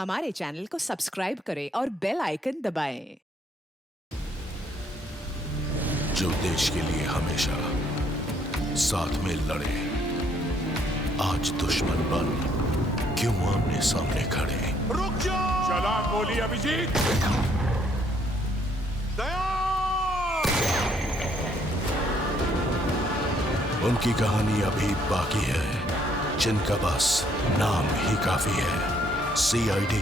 हमारे चैनल को सब्सक्राइब करें और बेल आइकन दबाएं। जो देश के लिए हमेशा साथ में लड़े, आज दुश्मन बन क्यों आमने सामने खड़े। रुक जाओ! चला गोली अभिजीत! दया! उनकी कहानी अभी बाकी है, जिनका बस नाम ही काफी है। CID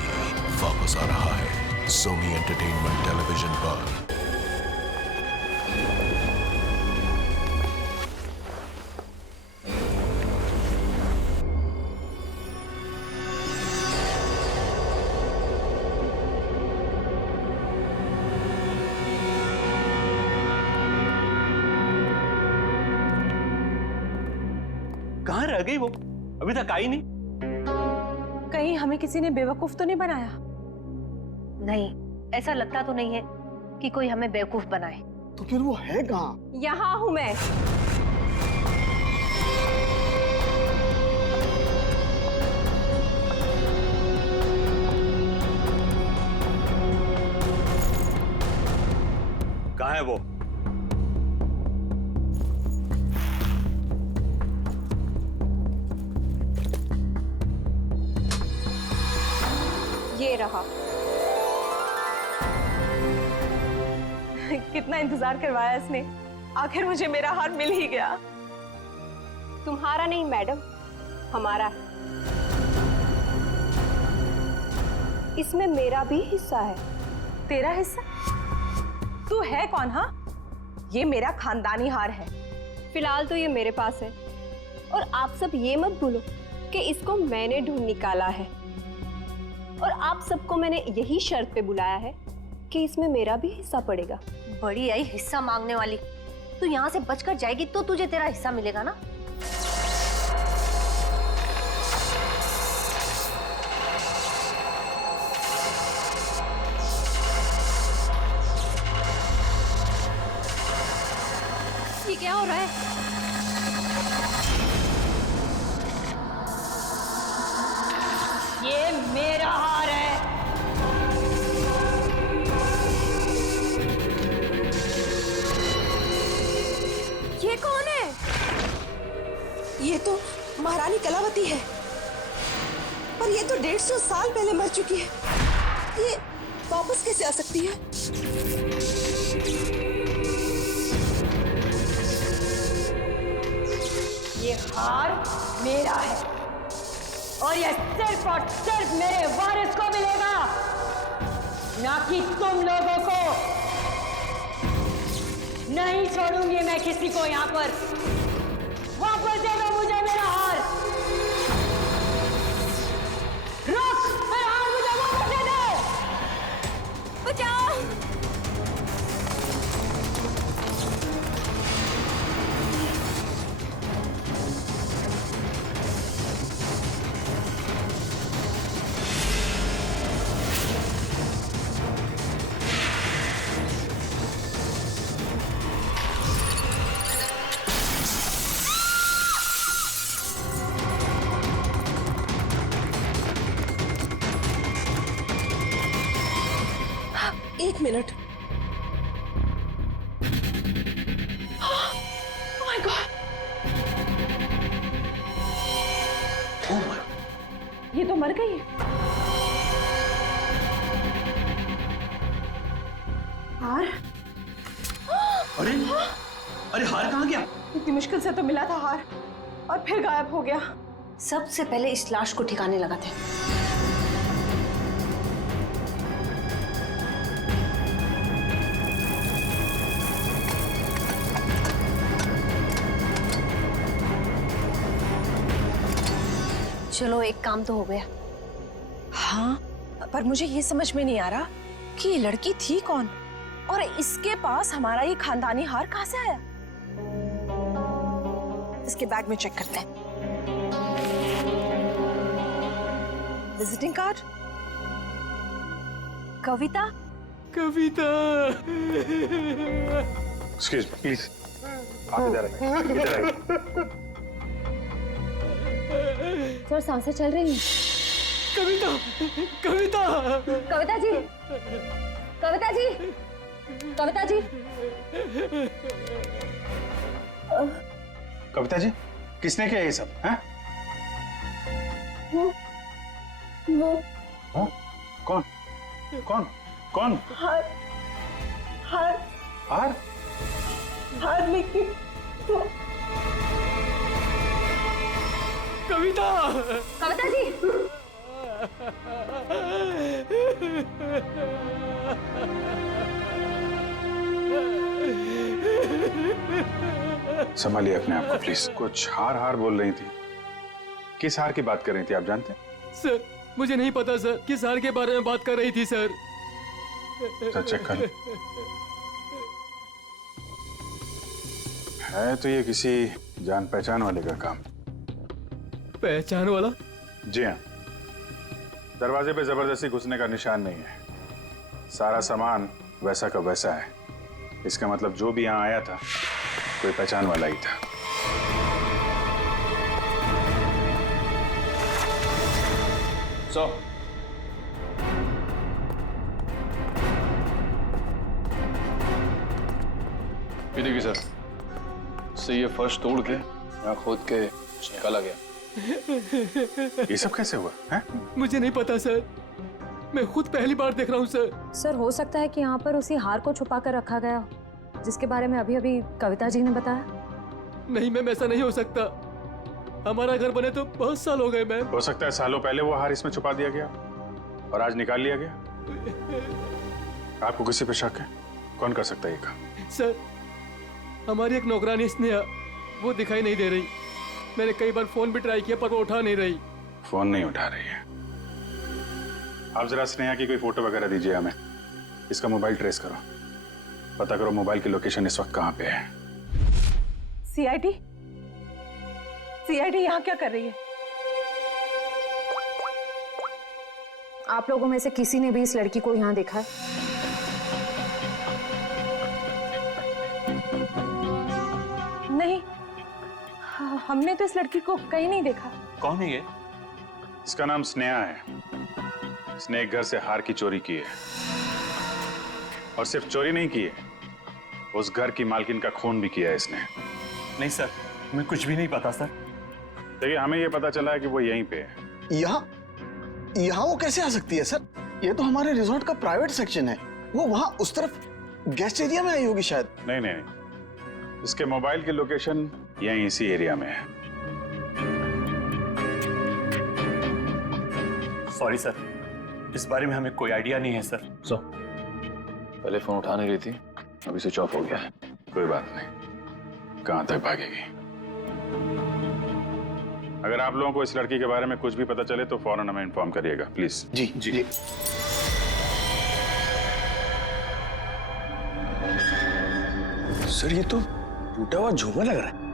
वापस आ रहा है सोनी एंटरटेनमेंट टेलीविजन पर। कहाँ रह गई वो? अभी तक आई नहीं। कहीं हमें किसी ने बेवकूफ तो नहीं बनाया? नहीं, ऐसा लगता तो नहीं है कि कोई हमें बेवकूफ बनाए। तो फिर वो है कहाँ? यहाँ हूं मैं। कहाँ है वो? ये रहा। कितना इंतजार करवाया इसने, आखिर मुझे मेरा हार मिल ही गया। तुम्हारा नहीं मैडम, हमारा है। इसमें मेरा भी हिस्सा है। तेरा हिस्सा? तू है कौन? हाँ, ये मेरा खानदानी हार है। फिलहाल तो ये मेरे पास है, और आप सब ये मत भूलो कि इसको मैंने ढूंढ निकाला है, और आप सबको मैंने यही शर्त पे बुलाया है कि इसमें मेरा भी हिस्सा पड़ेगा। बड़ी आई हिस्सा मांगने वाली। तू यहाँ से बचकर जाएगी तो तुझे तेरा हिस्सा मिलेगा ना। ये क्या हो रहा है? ये मेरा हार है। ये कौन है? ये तो महारानी कलावती है, पर ये तो 150 साल पहले मर चुकी है। ये वापस कैसे आ सकती है? ये हार मेरा है, और ये सिर्फ और सिर्फ मेरे वारिस को मिलेगा, ना कि तुम लोगों को। नहीं छोड़ूंगी मैं किसी को यहाँ पर। वापस दे दो मुझे मेरा हार। रुक, मेरा हार मुझे वापस दे दो। बचाओ। एक मिनट। Oh my God! ये तो मर गई है। हार? अरे अरे हार कहाँ गया? इतनी मुश्किल से तो मिला था हार, और फिर गायब हो गया। सबसे पहले इस लाश को ठिकाने लगाते हैं। चलो, एक काम तो हो गया। हाँ, पर मुझे ये समझ में नहीं आ रहा कि ये लड़की थी कौन, और इसके पास हमारा ये खानदानी हार कहाँ से आया। इसके बैग में चेक करते हैं। Visiting card, Kavita. Excuse me, please. आप इधर आइए, इधर आइए। सर, सांसें चल रही हैं। कविता कविता कविता जी, कविता जी, कविता जी, कविता जी, किसने किया ये सब? हैं? वो हाँ? कौन? कौन? कौन? हार हार हार? हार लेके वो कविता कविता जी, संभालिए अपने आप को प्लीज। कुछ हार हार बोल रही थी। किस हार की बात कर रही थी आप जानते हैं? सर मुझे नहीं पता सर, किस हार के बारे में बात कर रही थी सर। सर चेक कर। है तो ये किसी जान पहचान वाले का काम। पहचान वाला? जी हाँ, दरवाजे पे जबरदस्ती घुसने का निशान नहीं है। सारा सामान वैसा का वैसा है। इसका मतलब जो भी यहाँ आया था कोई पहचान वाला ही था। ये देखिए सर, से ये फर्श तोड़ के यहाँ खोद के निकाला गया। ये सब कैसे हुआ है? मुझे नहीं पता सर, मैं खुद पहली बार देख रहा हूँ सर। सर हो सकता है कि यहाँ पर उसी हार को छुपा कर रखा गया हो, जिसके बारे में अभी अभी कविता जी ने बताया। नहीं मैम, ऐसा नहीं हो सकता। हमारा घर बने तो बहुत साल हो गए मैम। हो सकता है सालों पहले वो हार इसमें छुपा दिया गया और आज निकाल लिया गया। आपको किसी पे शक है? कौन कर सकता है ये काम? सर हमारी एक नौकरानी स्नेहा, वो दिखाई नहीं दे रही। मैंने कई बार फोन भी ट्राई किया पर वो उठा नहीं रही। फोन नहीं उठा रही है। आप जरा स्नेहा की कोई फोटो वगैरह दीजिए हमें। इसका मोबाइल ट्रेस करो, पता करो मोबाइल की लोकेशन इस वक्त कहाँ पे है। सीआईडी सीआईडी यहाँ क्या कर रही है? आप लोगों में से किसी ने भी इस लड़की को यहाँ देखा है? नहीं, हमने तो इस लड़की को कहीं नहीं देखा। कौन है ये? इसका नाम स्नेहा है। इसने एक घर से हार की चोरी की है और सिर्फ चोरी नहीं की है, उस घर की मालकिन का खून भी किया है इसने। नहीं सर, हमें कुछ भी नहीं पता सर। देखिए हमें ये पता चला है कि वो यहीं पे है। यहाँ वो कैसे आ सकती है सर? ये तो हमारे रिजॉर्ट का प्राइवेट सेक्शन है। वो वहाँ उस तरफ गेस्ट एरिया में आई होगी शायद। नहीं नहीं नहीं, इसके मोबाइल की लोकेशन यहीं इसी एरिया में है। सॉरी सर, इस बारे में हमें कोई आइडिया नहीं है सर। पहले फोन उठा नहीं रही थी, अभी स्विच ऑफ हो गया है। कोई बात नहीं, कहां तक भागेगी। अगर आप लोगों को इस लड़की के बारे में कुछ भी पता चले तो फौरन हमें इन्फॉर्म करिएगा प्लीज। Ji ji. सर ये तो टूटा हुआ झूमर लग रहा है।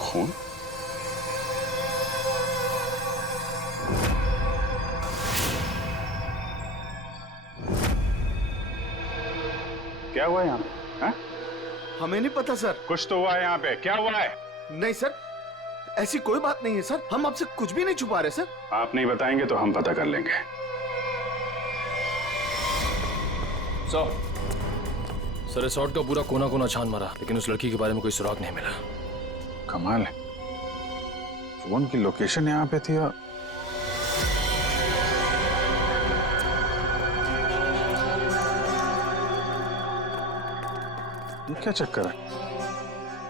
खून? क्या हुआ यहाँ पे? हाँ? हमें नहीं पता सर। कुछ तो हुआ है यहाँ पे। क्या हुआ है? नहीं सर, ऐसी कोई बात नहीं है सर। हम आपसे कुछ भी नहीं छुपा रहे सर। आप नहीं बताएंगे तो हम पता कर लेंगे। सर रिसोर्ट का पूरा कोना कोना छान मारा, लेकिन उस लड़की के बारे में कोई सुराग नहीं मिला। कमाल है, फोन की लोकेशन यहाँ पे थी और ये क्या चक्कर है?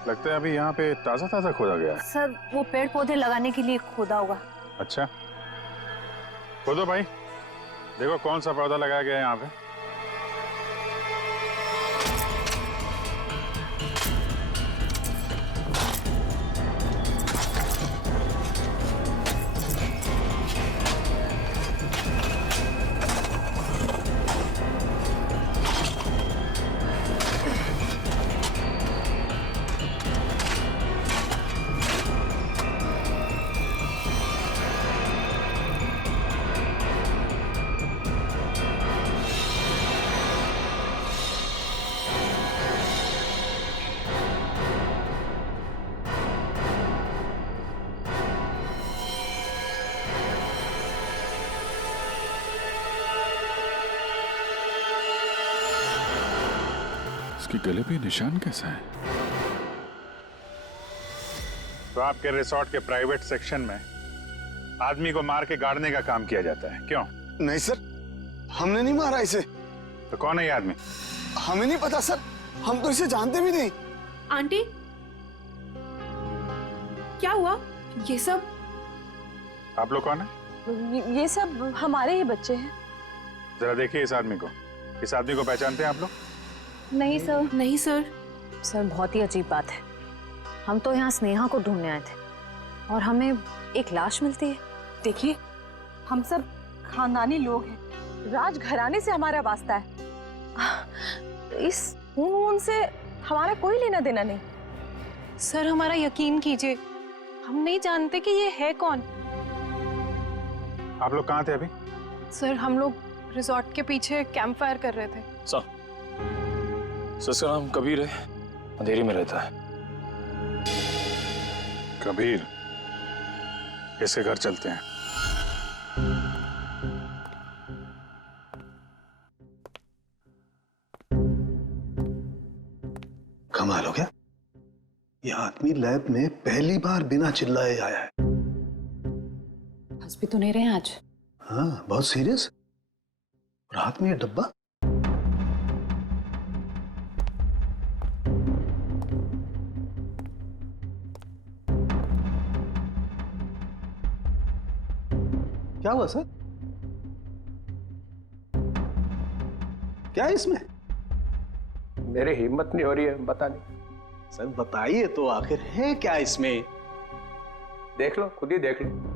लगता है अभी यहाँ पे ताजा ताजा खोदा गया है। सर वो पेड़ पौधे लगाने के लिए खोदा होगा। अच्छा खोदो भाई, देखो कौन सा पौधा लगाया गया है यहाँ पे। इसके गले पे निशान कैसा है? तो आपके रिसोर्ट के प्राइवेट सेक्शन में आदमी को मार के गाड़ने का काम किया जाता है, क्यों? नहीं सर, हमने नहीं मारा इसे। तो कौन है ये आदमी? हमें नहीं पता सर, हम तो इसे जानते भी नहीं। आंटी, क्या हुआ? ये सब? आप लोग कौन है? ये सब हमारे ही बच्चे हैं। जरा देखिए इस आदमी को। इस आदमी को पहचानते हैं आप लोग? नहीं सर। नहीं सर। सर बहुत ही अजीब बात है, हम तो यहाँ स्नेहा को ढूंढने आए थे और हमें एक लाश मिलती है। देखिए, हम सब खानदानी लोग हैं, राजघराने से हमारा वास्ता है। इस खून से हमारा कोई लेना देना नहीं। सर हमारा यकीन कीजिए, हम नहीं जानते कि ये है कौन। आप लोग कहाँ थे अभी? सर हम लोग रिजॉर्ट के पीछे कैंप फायर कर रहे थे। सर इसका नाम कबीर है, अंधेरी में रहता है। कबीर, इसके घर चलते हैं। कमाल हो गया, ये आदमी लैब में पहली बार बिना चिल्लाए आया है। हंस भी तो नहीं रहे आज। हाँ, बहुत सीरियस। और हाथ में ये डब्बा। क्या हुआ सर? क्या है इसमें? मेरी हिम्मत नहीं हो रही है बताने। सर बताइए तो, आखिर है क्या इसमें? देख लो, खुद ही देख लो।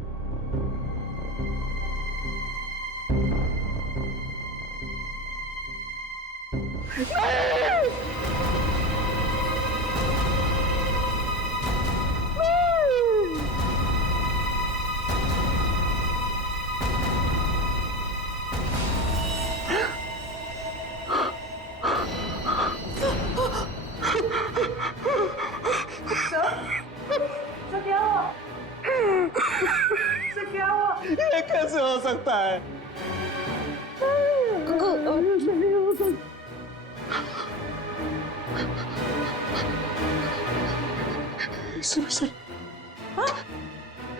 ये कैसे हो सकता है?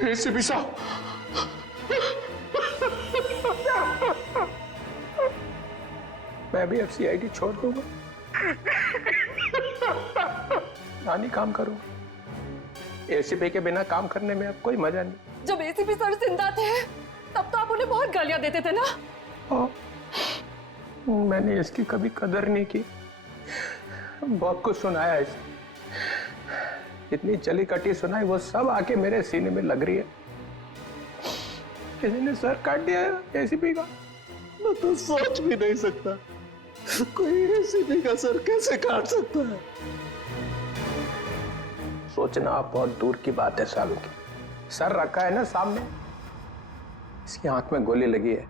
एसीपी साहब, मैं भी अब सीआईडी छोड़ दूंगा, नानी काम करूंगा। एसीपी के बिना काम करने में अब कोई मजा नहीं। जब एसीपी सर जिंदा थे तब तो आप उन्हें बहुत गालियां देते थे ना। मैंने इसकी कभी कदर नहीं की, बहुत कुछ सुनाया इसे, इतनी चली कटी सुनाई, वो सब आके मेरे सीने में लग रही है। किसी ने सर काट दिया है एसीपी का। मैं तो सोच भी नहीं सकता, कोई एसीपी का सर कैसे काट सकता है? सोचना आप बहुत दूर की बात है सालों की। सर रखा है ना सामने, इसकी आंख में गोली लगी है,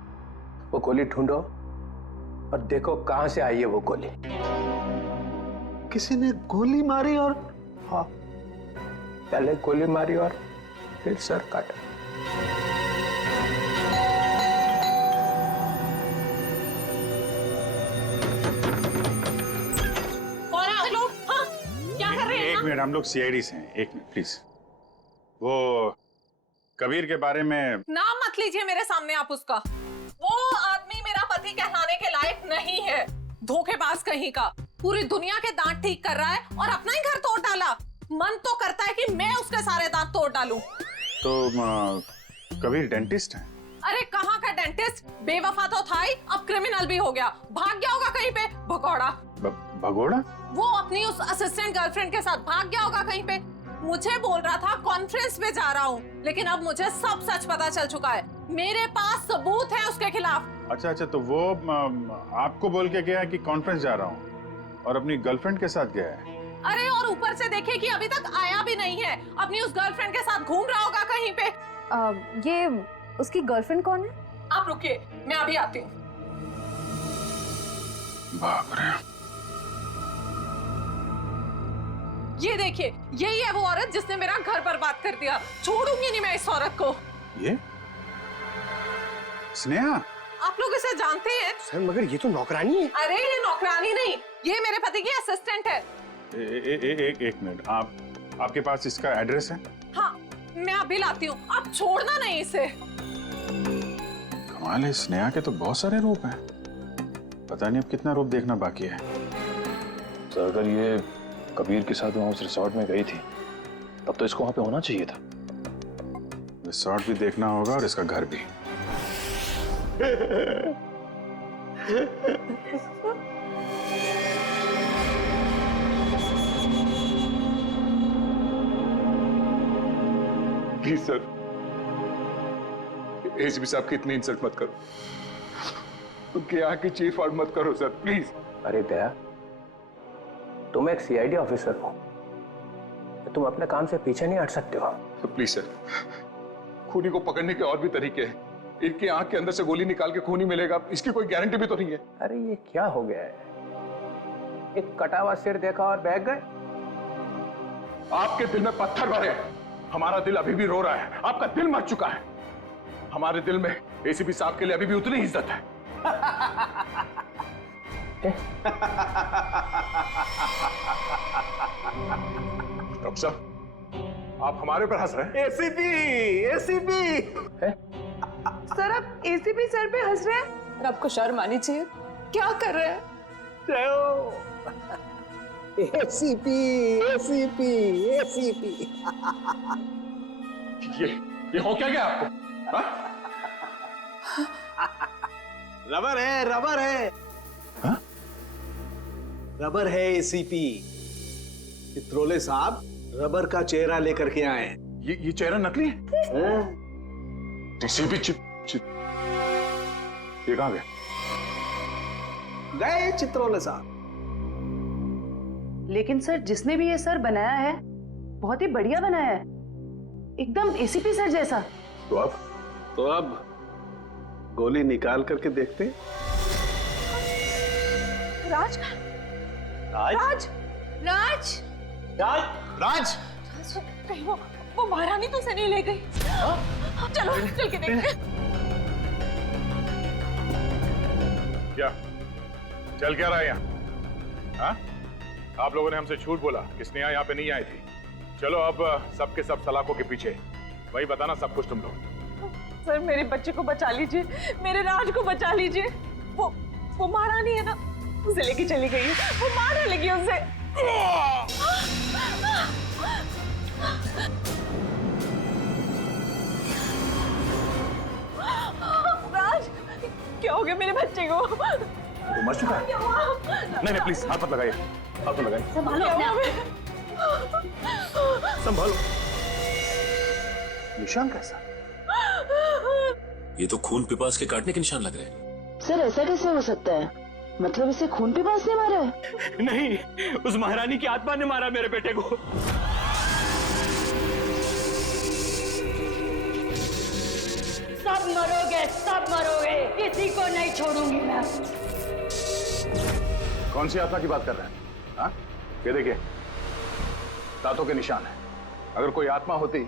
वो गोली ढूंढो और देखो कहां से आई है वो गोली। किसी ने गोली मारी और? हाँ, पहले गोली मारी और फिर सर काटा। कौन है आप लोग? हाँ? क्या कर रहे हैं? एक मिनट, हम लोग सीआईडी से हैं। एक मिनट प्लीज। वो कबीर के बारे में नाम मत लीजिए मेरे सामने आप उसका। वो आदमी मेरा पति कहलाने के लायक नहीं है, धोखेबाज कहीं का। पूरी दुनिया के दांत ठीक कर रहा है और अपना ही घर तोड़ डाला। मन तो करता है कि मैं उसके सारे दांत तोड़ डालूं। तो कबीर डेंटिस्ट है? अरे कहाँ का डेंटिस्ट, बेवफा तो था ही, अब क्रिमिनल भी हो गया। भाग गया होगा कहीं पे, भगोड़ा। भगोड़ा? वो अपनी उस असिस्टेंट गर्लफ्रेंड के साथ भाग गया होगा कहीं पे। मुझे बोल रहा था कॉन्फ्रेंस पे जा रहा हूँ, लेकिन अब मुझे सब सच पता चल चुका है। मेरे पास सबूत है उसके खिलाफ। अच्छा, तो वो आपको बोल के गया कि कॉन्फ्रेंस जा रहा हूँ और अपनी गर्लफ्रेंड के साथ गया है? अरे और ऊपर से देखिए कि अभी तक आया भी नहीं है, अपनी उस गर्लफ्रेंड के साथ घूम रहा होगा कहीं पे। ये उसकी गर्लफ्रेंड कौन है? आप रुकिए, मैं अभी आती हूँ। बाप रे। ये देखिए, यही है वो औरत जिसने मेरा घर बर्बाद कर दिया। छोड़ूंगी नहीं मैं इस औरत को। ये स्नेहा? आप लोग इसे जानते हैं? सर मगर ये तो नौकरानी है। अरे ये नौकरानी नहीं, ये मेरे पति की असिस्टेंट है। एक मिनट, आपके पास इसका एड्रेस है? हाँ, मैं अभी लाती हूँ, आप छोड़ना नहीं इसे। कमाल है, स्नेहा के तो बहुत सारे रूप हैं। पता नहीं अब कितना रूप देखना बाकी है। सर अगर ये कबीर के साथ वहाँ उस रिसोर्ट में गई थी तब तो इसको वहाँ पे होना चाहिए था। रिसोर्ट भी देखना होगा और इसका घर भी। प्लीज सर, एसीपी साहब की इतनी इंसल्ट मत करो, उनके यहाँ की चीफ आउट मत करो सर, प्लीज। अरे दया, तुम एक सीआईडी ऑफिसर हो, तुम अपने काम से पीछे नहीं हट सकते हो। तो प्लीज सर, खूनी को पकड़ने के और भी तरीके हैं। इनकी आंख के अंदर से गोली निकाल के खूनी मिलेगा, इसकी कोई गारंटी भी तो नहीं है। अरे ये क्या हो गया है? एक कटा हुआ सिर देखा और बह गए। आपके दिल में पत्थर भरे हैं, हमारा दिल अभी भी रो रहा है। आपका दिल मर चुका है, हमारे दिल में एसीपी साहब के लिए अभी भी उतनी इज्जत है। डॉक्टर साहब, आप हमारे ऊपर हंस रहे हैं? एसीपी सर, आप एसीपी सर पे हंस रहे हैं? और आपको शर्म आनी चाहिए, क्या कर रहे हैं? एसीपी ये हो क्या गया आपको? हा? रबर है हा? रबर है एसीपी। चित्रोले साहब रबर का चेहरा लेकर के आए हैं। ये चेहरा नकली है? एसीपी ये कहाँ गए? गए चित्रोले साहब। लेकिन सर, जिसने भी ये सर बनाया है बहुत ही बढ़िया बनाया है, एकदम एसीपी सर जैसा। तो अब गोली निकाल करके देखते हैं। राज, राज राज, राज राज कहीं वो महारानी तो से नहीं ले गई? चलो चल के देखते हैं। क्या चल क्या रहा है यहाँ? हाँ? आप लोगों ने हमसे झूठ बोला कि स्नेहा यहाँ पे नहीं आई थी। चलो अब सबके सब सलाखों के पीछे, वही बताना सब कुछ तुम लोग। सर, मेरे बच्चे को बचा लीजिए, मेरे राज को बचा लीजिए। वो महारानी है ना, उसे लेके चली गई है, वो मारने लगी उसे। राज, क्या हो गया मेरे बच्चे को? वो मर चुका है? नहीं प्लीज हाथ मत लगाइए, हाथ मत लगाइए। संभालो अपने आप। संभालो। निशान कैसा? ये तो खून पिपास के काटने के निशान लग रहे हैं। सर, ऐसा कैसे हो सकता है? मतलब इसे खून पे पास ने मारा है? नहीं, उस महारानी की आत्मा ने मारा मेरे बेटे को। सब मरोगे, सब मरोगे, किसी को नहीं छोड़ूंगी मैं। कौन सी आत्मा की बात कर रहे हैं? हाँ? ये देखिए, दांतों के निशान है। अगर कोई आत्मा होती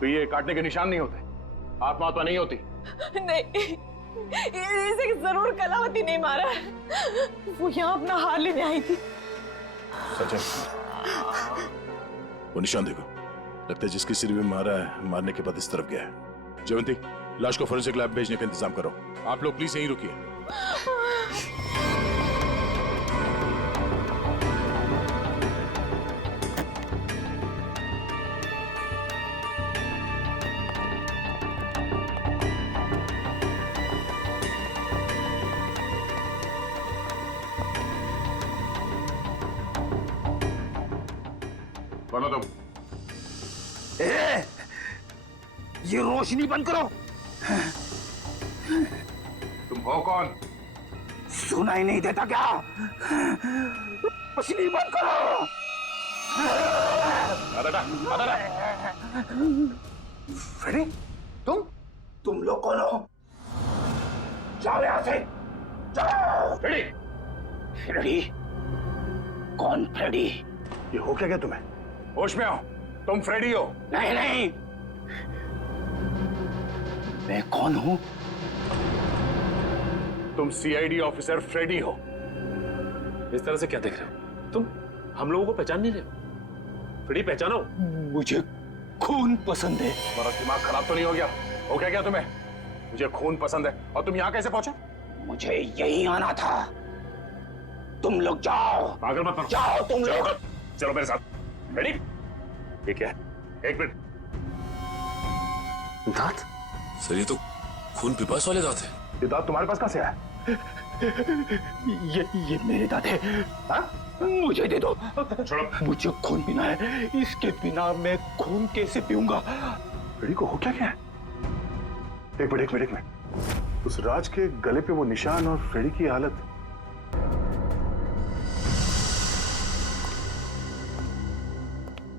तो ये काटने के निशान नहीं होते। आत्मा तो नहीं होती। नहीं, इसे जरूर कलावती ने मारा है। वो यहाँ अपना हार लेने आई थी। सच है? वो निशान देखो, लगता है जिसकी सिर में मारा है, मारने के बाद इस तरफ गया है। जयवंती, लाश को फोरेंसिक लैब भेजने का इंतजाम करो। आप लोग प्लीज यहीं रुकिए। बोलो तुम। ये रोशनी बंद करो। तुम हो कौन? सुनाई नहीं देता क्या? रोशनी बंद करो। फ्रेडी, तुम लोग कौन हो? जाओ यहां से, जाओ। Freddy, Freddy? कौन फ्रेडी? ये हो क्या गया तुम्हें? होश में आओ, तुम फ्रेडी हो? नहीं नहीं, मैं कौन हूं तुम सीआईडी ऑफिसर फ्रेडी हो। इस तरह से क्या देख रहे हो तुम? हम लोगों को पहचान नहीं रहे हो? फ्रेडी पहचानो। मुझे खून पसंद है। तुम्हारा दिमाग खराब तो नहीं हो गया? हो क्या तुम्हें? मुझे खून पसंद है और तुम यहाँ कैसे पहुंचे? मुझे यहीं आना था। तुम लोग जाओ। पागल मत बनो। जाओ तुम लोग। चलो मेरे साथ। रेडी? ठीक है, एक मिनट। दांत? सर ये तो खून पिपास वाले दांत है। ये दांत तुम्हारे पास कहाँ से आया? ये मेरे दांत है। हाँ? मुझे दे दो। छोड़ो। मुझे खून पीना है। इसके बिना मैं खून कैसे पीऊंगा? रेडी को हो क्या है? एक मिनट। उस राज के गले पे वो निशान और फ्रेडी की हालत।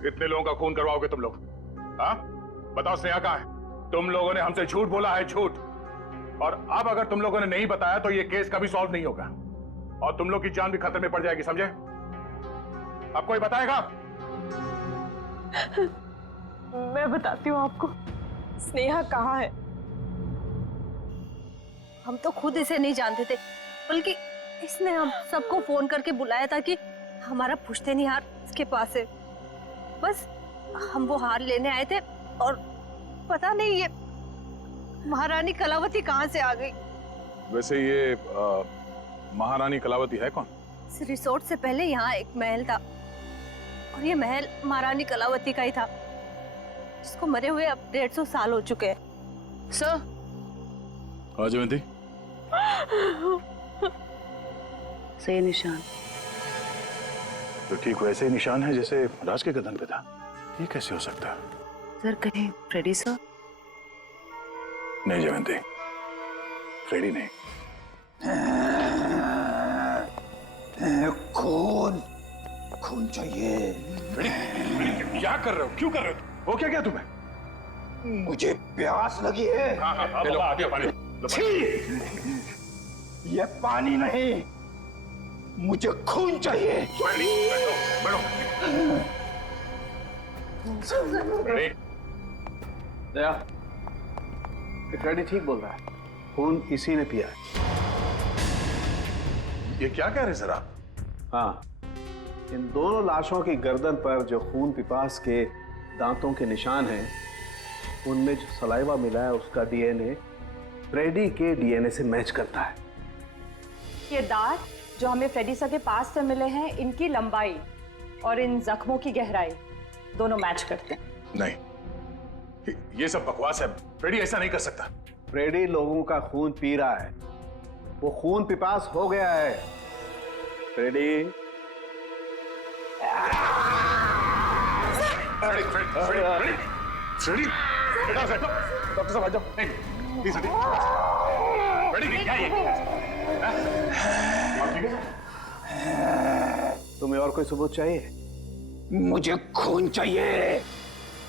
कितने लोगों का खून करवाओगे तुम लोग? हाँ? बताओ स्नेहा कहाँ है? तुम लोगों ने हमसे झूठ बोला है, झूठ। और अब अगर तुम लोगों ने नहीं बताया तो ये केस कभी सॉल्व नहीं होगा और तुम लोग की जान भी खतरे में पड़ जाएगी, समझे? अब कोई बताएगा? मैं बताती हूँ आपको। स्नेहा कहाँ है? हम तो खुद इसे नहीं जानते थे, बल्कि इसने हम सबको फोन करके बुलाया था कि हमारा पुश्तैनी हार इसके पास है। बस हम वो हार लेने आए थे और पता नहीं ये महारानी कलावती कहाँ से आ गई। वैसे ये महारानी कलावती है कौन? इस रिसोर्ट से पहले यहाँ एक महल था और ये महल महारानी कलावती का ही था, जिसको मरे हुए अब 150 साल हो चुके हैं। सर। हाँ जयंती। सही निशान। तो ठीक वैसे ही निशान है जैसे राज के गर्दन पे था। ये कैसे हो सकता है? सर कहीं फ्रेडी सर? नहीं जयंती, फ्रेडी नहीं। खून चाहिए। फ्रेडी, क्या कर रहे हो? क्यों कर रहे हो? हो क्या तुम्हें? मुझे प्यास लगी है। हाँ, लो, आ गया पानी। ये पानी नहीं, मुझे खून चाहिए। बैठो। दया, फ्रेडी ठीक बोल रहा है। खून इसी ने पिया है। ये क्या कह रहे सर आप? हाँ, इन दोनों लाशों की गर्दन पर जो खून पिपास के दांतों के निशान हैं, उनमें जो सलाइवा मिला है उसका डीएनए फ्रेडी के डीएनए से मैच करता है। ये दांत जो हमें फ्रेडी सर के पास से मिले हैं, इनकी लंबाई और इन जख्मों की गहराई दोनों मैच करते हैं। नहीं, ये सब बकवास है। फ्रेडी ऐसा नहीं कर सकता। फ्रेडी लोगों का खून पी रहा है। वो खून पिपास हो गया है। फ्रेडी, डॉक्टर साहब आ जाओ। क्या तुम्हें और कोई सबूत चाहिए? मुझे खून चाहिए,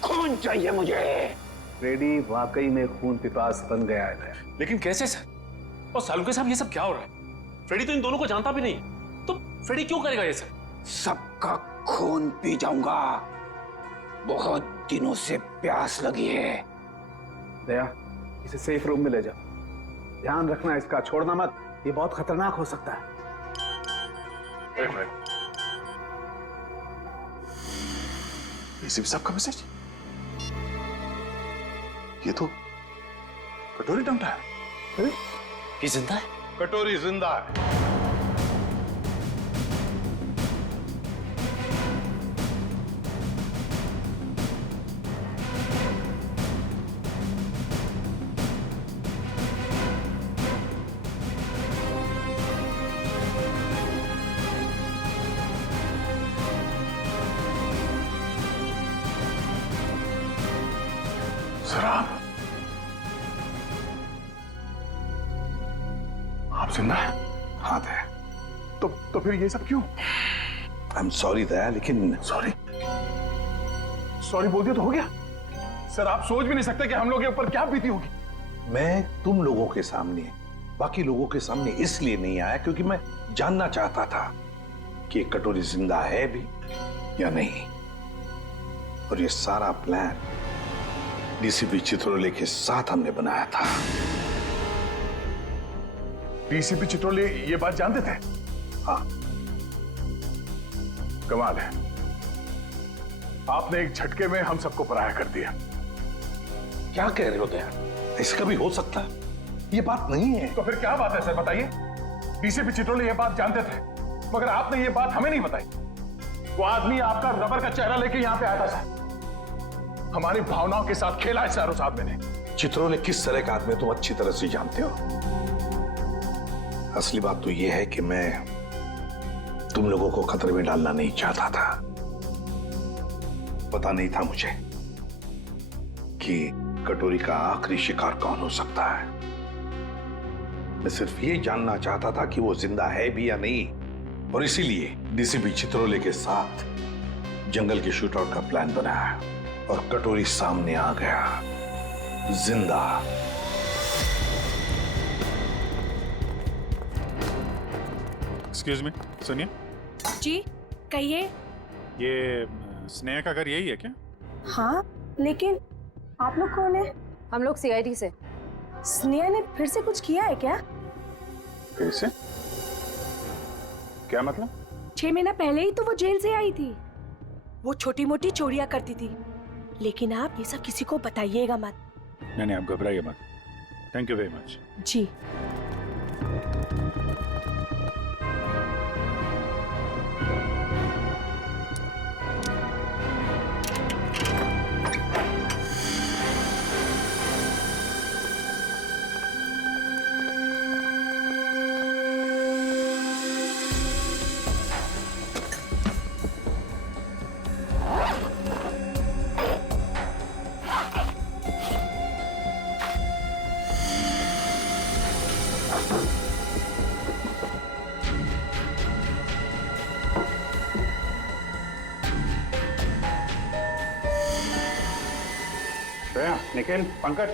खून चाहिए मुझे। फ्रेडी वाकई में खून पिपास बन गया है। लेकिन कैसे सर? और सालुके साहब ये सब क्या हो रहा है? फ्रेडी तो इन दोनों को जानता भी नहीं, तो फ्रेडी क्यों करेगा ये सब? सबका खून पी जाऊंगा। बहुत दिनों से प्यास लगी है। दया, इसे सेफ रूम में ले जाओ। ध्यान रखना इसका, छोड़ना मत। ये बहुत खतरनाक हो सकता है। एक मिनट। एसीपी साहब का मैसेज? ये तो कटोरी टमटा है। ये जिंदा है? कटोरी जिंदा है। आप जिंदा है? हाँ दया। तो फिर ये सब क्यों? आई एम सॉरी दया, लेकिन सॉरी बोल दिया तो हो गया। सर आप सोच भी नहीं सकते कि हम लोग के ऊपर क्या बीती होगी। मैं तुम लोगों के सामने, बाकी लोगों के सामने इसलिए नहीं आया क्योंकि मैं जानना चाहता था कि ये कटोरी जिंदा है भी या नहीं। और ये सारा प्लान डीसीपी चित्रोले के साथ हमने बनाया था। डीसीपी चित्रोले ये बात जानते थे? हाँ। कमाल है, आपने एक झटके में हम सबको पराया कर दिया। क्या कह रहे हो दया? ऐसा कभी हो सकता है? ये बात नहीं है। तो फिर क्या बात है सर, बताइए। डीसीपी चित्रोले ये बात जानते थे, मगर आपने ये बात हमें नहीं बताई। वो आदमी आपका रबर का चेहरा लेके यहां पे आया था सर। हमारी भावनाओं के साथ खेला है सर उस आदमी ने। चित्रोले किस तरह का आदमी तुम अच्छी तरह से जानते हो। असली बात तो यह है कि मैं तुम लोगों को खतरे में डालना नहीं चाहता था। पता नहीं था मुझे कि कटोरी का आखिरी शिकार कौन हो सकता है। मैं सिर्फ ये जानना चाहता था कि वो जिंदा है भी या नहीं, और इसीलिए डीसीपी चित्रोले के साथ जंगल के शूटआउट का प्लान बनाया और कटोरी सामने आ गया जिंदा। एक्सक्यूज मी, सुनिए। जी कहिए। ये स्नेहा का घर यही है क्या? हाँ, लेकिन आप लोग कौन है? हम लोग सीआईडी से। स्नेहा ने फिर से कुछ किया है क्या? फिर से? क्या मतलब? 6 महीना पहले ही तो वो जेल से आई थी। वो छोटी मोटी चोरियां करती थी, लेकिन आप ये सब किसी को बताइएगा मत। नहीं, आप घबराइए मत। Thank you very much. जी। निखिल, पंकज,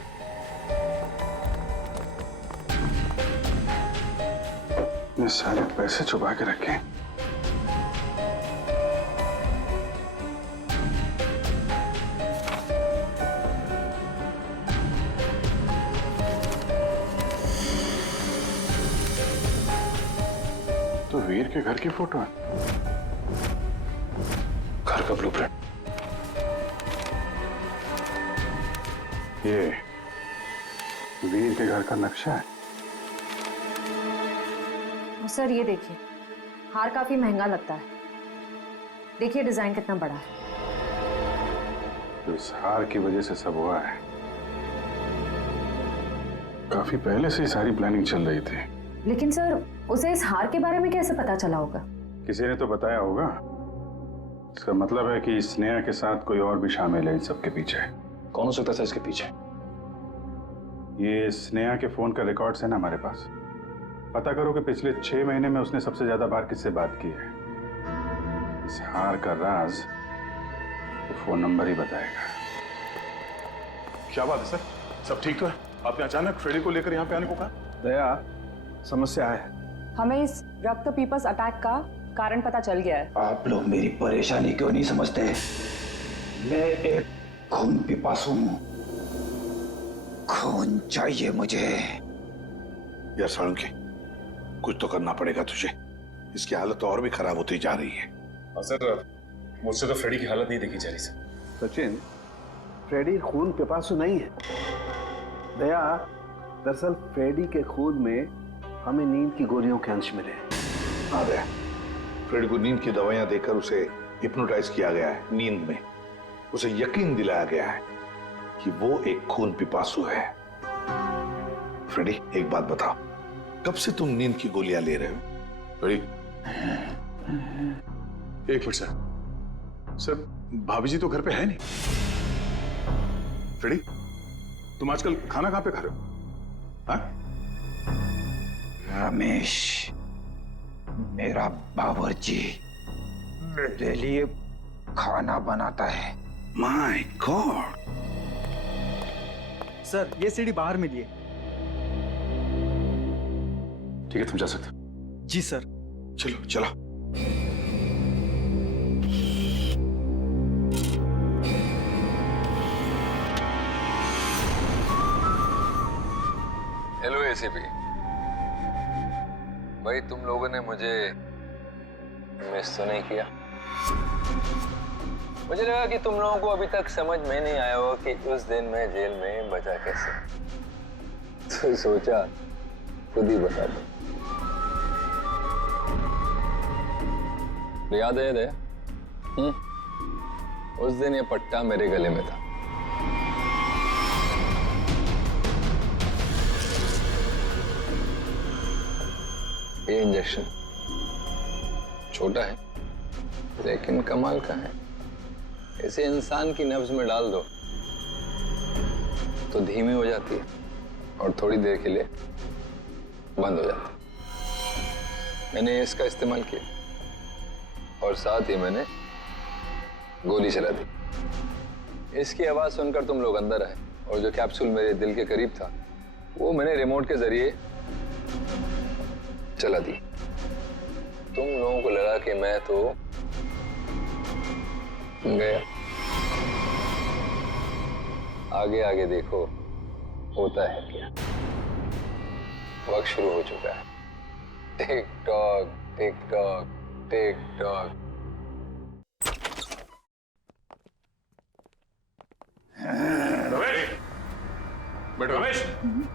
ये सारे पैसे छुपा के रखे। तो वीर के घर की फोटो है, घर का ब्लूप्रिंट। ये वीर के घर का नक्शा है। सर ये देखिए, हार काफी महंगा लगता है। देखिए डिजाइन कितना बड़ा है। तो इस हार की वजह से सब हुआ है। काफी पहले से ही सारी प्लानिंग चल रही थी। लेकिन सर उसे इस हार के बारे में कैसे पता चला होगा? किसी ने तो बताया होगा। इसका मतलब है कि स्नेहा के साथ कोई और भी शामिल है इन सब के पीछे। कौन हो सकता है इसके पीछे? ये स्नेहा के फोन का रिकॉर्ड्स है ना हमारे पास। पता करो कि पिछले 6 महीने में उसने सबसे ज्यादा बार किससे बात की है। इस हार का राज तो फोन नंबर ही बताएगा। क्या बात है सर, सब ठीक तो है? आपने अचानक फ्रेडी को लेकर यहाँ पे आने को कहा? दया, समस्या है। हमें इस रक्त पीपस अटैक का कारण पता चल गया है। आप लोग मेरी परेशानी क्यों नहीं समझते? मैं एक खून पिपासु हूं। खून चाहिए मुझे। यार साळुंखे, कुछ तो करना पड़ेगा तुझे। इसकी हालत तो और भी खराब होती जा रही है। सर, मुझसे तो फ्रेडी की हालत नहीं देखी जा रही सर। सचिन, फ्रेडी खून पिपासु नहीं है। दया, दरअसल फ्रेडी के खून में हमें नींद की गोलियों के अंश मिले। हाँ दया, फ्रेडी को नींद की दवाइयां देकर उसे हिप्नोटाइज किया गया है। नींद में उसे यकीन दिलाया गया है कि वो एक खून पिपासु है। फ्रेडी, एक बात बताओ, कब से तुम नींद की गोलियां ले रहे हो? फ्रेडी, एक मिनट सर। सर, भाभी जी तो घर पे है नहीं। फ्रेडी, तुम आजकल खाना कहां पे खा रहे हो? हाँ? रमेश, मेरा बावर्ची मेरे लिए खाना बनाता है। My God. सर, ये सीढ़ी बाहर मिली है। ठीक है, तुम जा सकते हो। जी सर। चलो चलो। Hello ACP. भाई तुम लोगों ने मुझे मिस तो नहीं किया। मुझे लगा कि तुम लोगों को अभी तक समझ में नहीं आया हो कि उस दिन मैं जेल में बचा कैसे, तो सोचा खुद ही बता दो। याद है दया? उस दिन ये पट्टा मेरे गले में था। ये इंजेक्शन छोटा है लेकिन कमाल का है। इसे इंसान की नब्ज में डाल दो तो धीमी हो जाती है और थोड़ी देर के लिए बंद हो जाती है। मैंने इसका इस्तेमाल किया और साथ ही मैंने गोली चला दी। इसकी आवाज सुनकर तुम लोग अंदर आए और जो कैप्सूल मेरे दिल के करीब था वो मैंने रिमोट के जरिए चला दी। तुम लोगों को लगा कि मैं तो गया। आगे आगे देखो होता है क्या। वक्त शुरू हो चुका है। Tick tock tick tock tick tock. बैठो रमेश।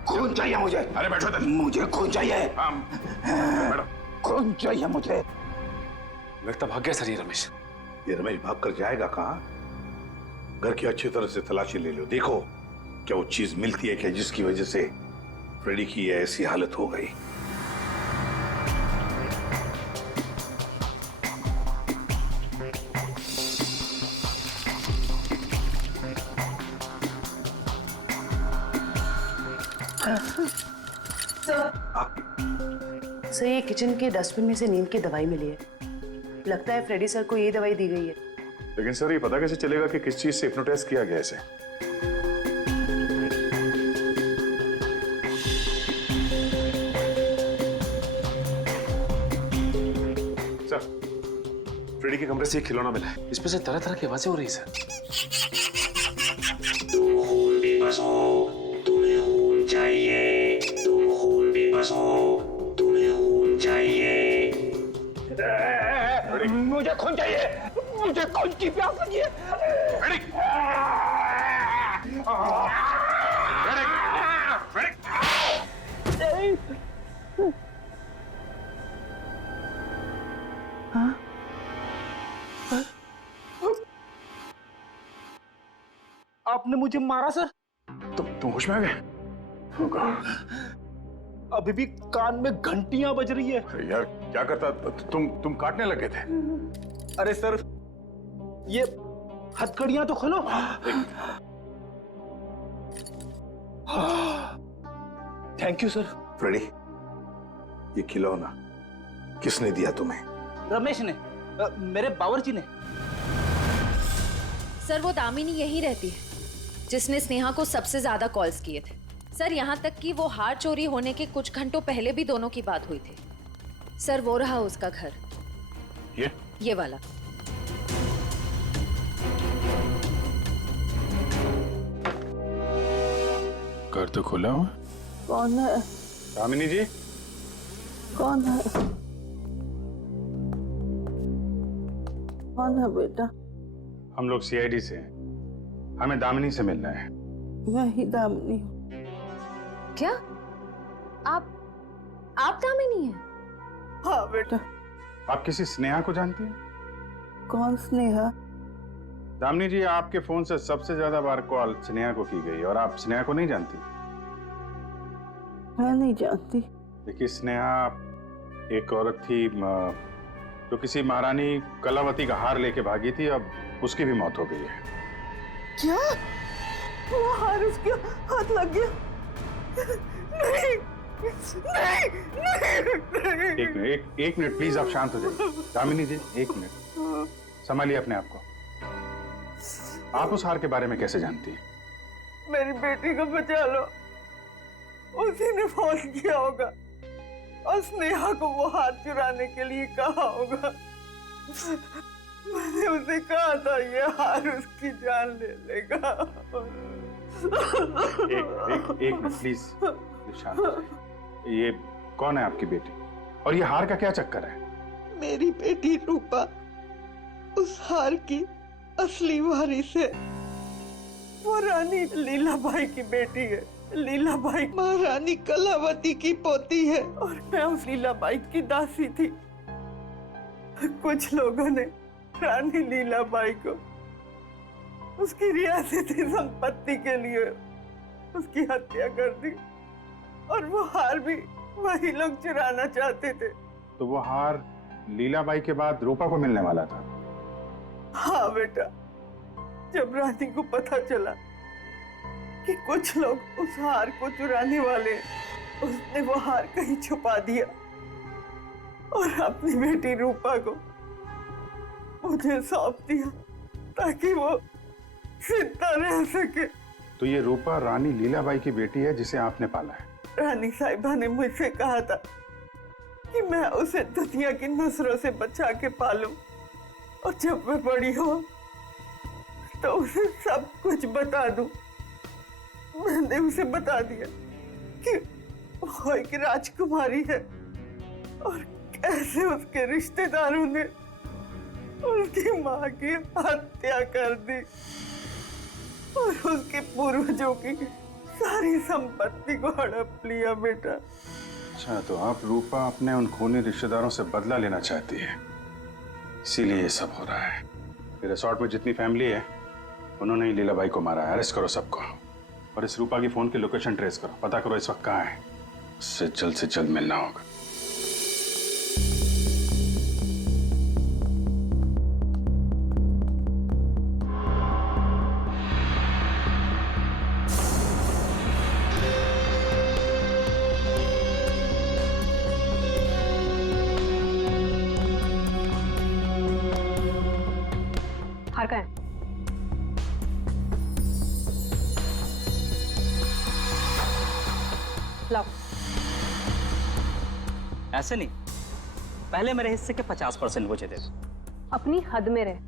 खून चाहिए मुझे। अरे बैठो इधर। मुझे खून चाहिए। बैठो। खून चाहिए मुझे। लगता भाग गया सर ये रमेश। ये रमेश भाग कर जाएगा कहाँ? घर की अच्छी तरह से तलाशी ले लो, देखो क्या वो चीज मिलती है क्या जिसकी वजह से फ्रेडी की ऐसी हालत हो गई। सर ये किचन के डस्टबिन में से नींद की दवाई मिली है। लगता है फ्रेडी सर को ये दवाई दी गई है। लेकिन सर ये पता कैसे चलेगा कि किस चीज से हिप्नोटाइज किया गया इसे? सर फ्रेडी के कमरे से एक खिलौना मिला है। इसमें से तरह तरह की आवाजें हो रही है सर। तुम्हें खून चाहिए, तुम खून भी बसो, तुम्हें खून चाहिए। मुझे खून चाहिए, मुझे खून की प्यास लगी है। आपने मुझे मारा सर? तुम होश में आ गए? अभी भी कान में घंटियां बज रही है। यार क्या करता तुम काटने लगे थे। अरे सर ये हथकड़ियां तो खोलो। Thank you sir. फ्रेडी ये खिलौना किसने दिया तुम्हें? रमेश ने, मेरे बावर्ची ने। सर वो दामिनी यही रहती है जिसने स्नेहा को सबसे ज्यादा कॉल्स किए थे। सर यहाँ तक कि वो हार चोरी होने के कुछ घंटों पहले भी दोनों की बात हुई थी। सर वो रहा उसका घर। ये वाला। घर तो खुला हुआ। कौन है? दामिनी जी। कौन है? कौन है बेटा? हम लोग सीआईडी से हैं। हमें दामिनी से मिलना है। मैं ही दामिनी हूँ। क्या आप दामिनी हैं? हाँ बेटा। आप किसी स्नेहा को जानती हैं? कौन स्नेहा? दामिनी जी आपके फोन से सबसे ज्यादा बार कॉल स्नेहा को की गई और आप स्नेहा को नहीं जानती? मैं नहीं जानती। देखिए स्नेहा एक औरत थी जो किसी महारानी कलावती का हार लेके भागी थी। अब उसकी भी मौत हो गई है। क्या? वो हार उसके हाथ लग गया? नहीं, नहीं, एक मिनट प्लीज आप शांत हो जाइए। दामिनी जी एक मिनट संभालिए अपने आप को। आप उस हार के बारे में कैसे जानती हैं? मेरी बेटी को बचा लो। उसी ने फोन किया होगा और स्नेहा को वो हाथ चुराने के लिए कहा होगा। मैंने उसे कहा था ये हार उसकी जान ले लेगा। एक मिनट प्लीज शांत हो जाइए। ये कौन है आपकी बेटी? और ये हार का क्या चक्कर है? मेरी बेटी रूपा उस हार की असली वारिस है। वो रानी लीलाबाई की बेटी है। लीलाबाई महारानी कलावती की पोती है और मैं उस लीलाबाई की दासी थी। कुछ लोगों ने रानी लीलाबाई को उसकी रियासती संपत्ति के लिए उसकी हत्या कर दी और वो हार भी वही लोग चुराना चाहते थे। तो वो हार लीलाबाई के बाद रूपा को मिलने वाला था? हाँ बेटा, जब रानी को पता चला कि कुछ लोग उस हार को चुराने वाले, उसने वो हार कहीं छुपा दिया और अपनी बेटी रूपा को मुझे सौंप दिया ताकि वो जिंदा रह सके। तो ये रूपा रानी लीलाबाई की बेटी है जिसे आपने पाला है? रानी साहिबा ने मुझसे कहा था कि मैं उसे दुनिया की नजरों से बचा के पालूं और जब मैं बड़ी हो तो उसे सब कुछ बता दूं। मैंने उसे बता दिया कि वो एक राजकुमारी है और कैसे उसके रिश्तेदारों ने उसकी माँ की हत्या कर दी और उसके पूर्वजों की सारी संपत्ति को हड़प लिया। बेटा, अच्छा, तो आप रूपा अपने उन खूनी रिश्तेदारों से बदला लेना चाहती है, इसीलिए ये सब हो रहा है। फिर रिसोर्ट में जितनी फैमिली है उन्होंने ही लीलाबाई को मारा है। अरेस्ट करो सबको और इस रूपा की फोन की लोकेशन ट्रेस करो, पता करो इस वक्त कहाँ है। उससे जल्द मिलना होगा। हार का है? लाओ। ऐसे नहीं, पहले मेरे हिस्से के 50% मुझे दे दो। अपनी हद में रह।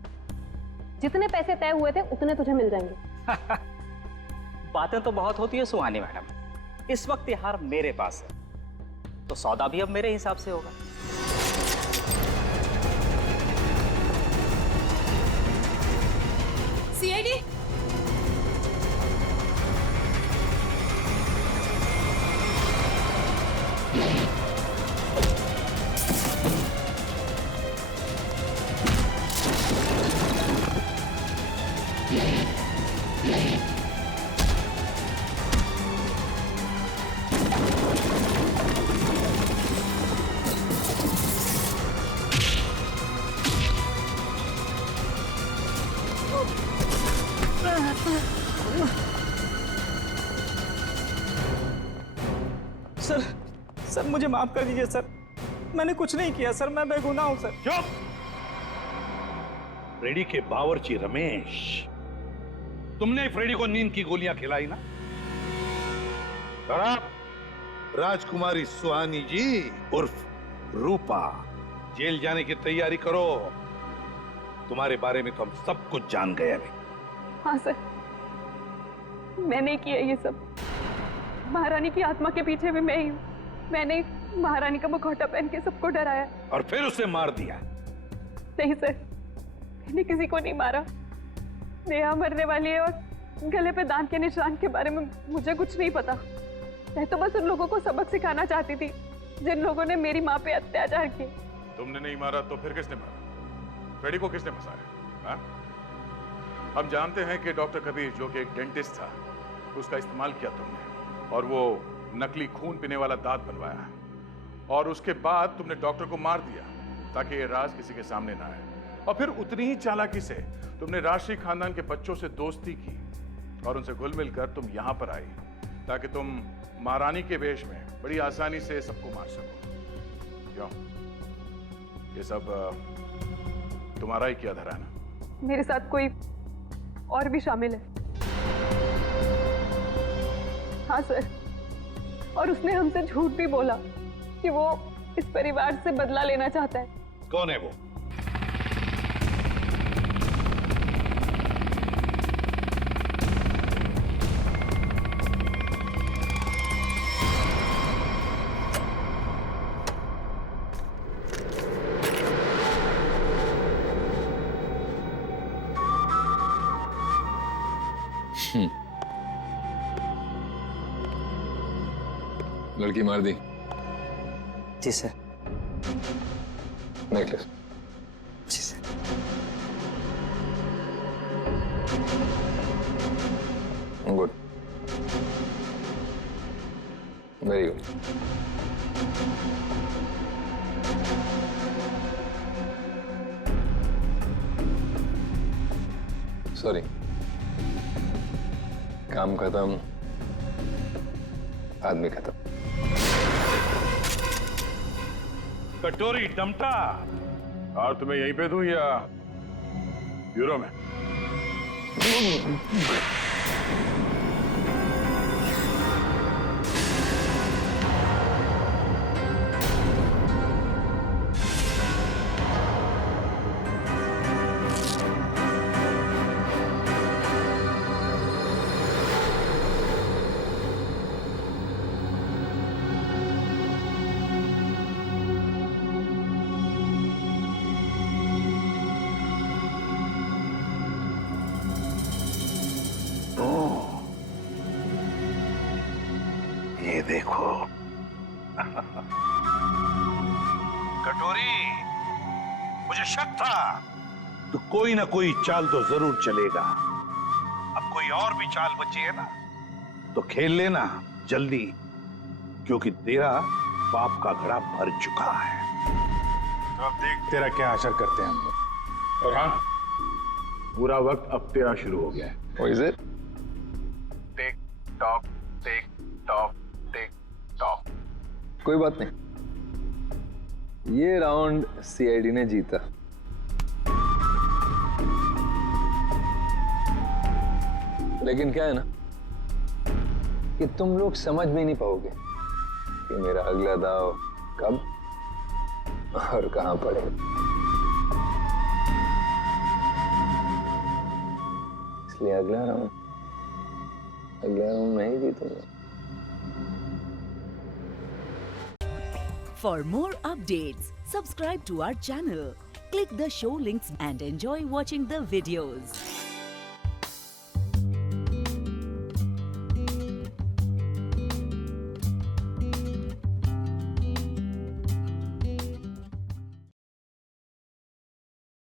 जितने पैसे तय हुए थे उतने तुझे मिल जाएंगे। बातें तो बहुत होती है सुहानी मैडम, इस वक्त ये हार मेरे पास है तो सौदा भी अब मेरे हिसाब से होगा। सीआईडी सर मुझे माफ कर दीजिए सर, मैंने कुछ नहीं किया सर, मैं बेगुनाह हूं सर। चुप! फ्रेडी के बावर्ची रमेश, तुमने फ्रेडी को नींद की गोलियां खिलाई ना? और आप राजकुमारी सुहानी जी उर्फ रूपा जेल जाने की तैयारी करो। तुम्हारे बारे में तो हम सब कुछ जान गए अभी। हाँ सर, मैंने किया ये सब। महारानी की आत्मा के पीछे भी मैं ही हूँ। मैंने महारानी का मुखौटा पहन के सबको डराया और फिर उसे मार दिया। नहीं सर, मैंने किसी को नहीं मारा। नेहा मरने वाली है और गले पे दांत के निशान के बारे में मुझे कुछ नहीं पता। मैं तो बस उन लोगों को सबक सिखाना चाहती थी जिन लोगों ने मेरी माँ पे अत्याचार किए। तुमने नहीं मारा तो फिर किसने मारा? फ्रेडी को किसने फंसाया? हाँ? हम जानते हैं कि डॉक्टर कबीर, जो कि एक डेंटिस्ट था, उसका इस्तेमाल किया तुमने और वो नकली खून पीने वाला दांत बनवाया और उसके बाद तुमने डॉक्टर को मार दिया ताकि ये राज किसी के सामने ना आए। और फिर उतनी ही चालाकी से तुमने राष्ट्रीय खानदान के बच्चों से दोस्ती की और उनसे घुल मिलकर तुम यहां पर आई ताकि तुम महारानी के वेश में बड़ी आसानी से सबको मार सको। क्यों? ये सब तुम्हारा ही किया धरा ना? मेरे साथ कोई और भी शामिल है। हाँ सर, और उसने हमसे झूठ भी बोला कि वो इस परिवार से बदला लेना चाहता है। कौन है वो? लड़की मार दी? जी सर। नेकलेस? जी sir. Good, very good. Sorry, काम खत्म, आदमी खत्म। कटोरी टमटा, और तुम्हें यहीं पे दूं या ब्यूरो में? ये देखो कटोरी, मुझे शक था तो कोई ना कोई चाल तो जरूर चलेगा। अब कोई और भी चाल बची है ना तो खेल लेना जल्दी, क्योंकि तेरा पाप का घड़ा भर चुका है। तो अब देख तेरा क्या असर करते हैं हम लोग। और हाँ, पूरा वक्त अब तेरा शुरू हो गया है। What is it? Tick tock, tick tock, tick tock. कोई बात नहीं, ये राउंड सीआईडी ने जीता। लेकिन क्या है ना कि तुम लोग समझ भी नहीं पाओगे कि मेरा अगला दाव कब और कहां पड़ेगा। इसलिए अगला राउंड मैं ही जीतूंगा। For more updates, subscribe to our channel, click the show links and enjoy watching the videos.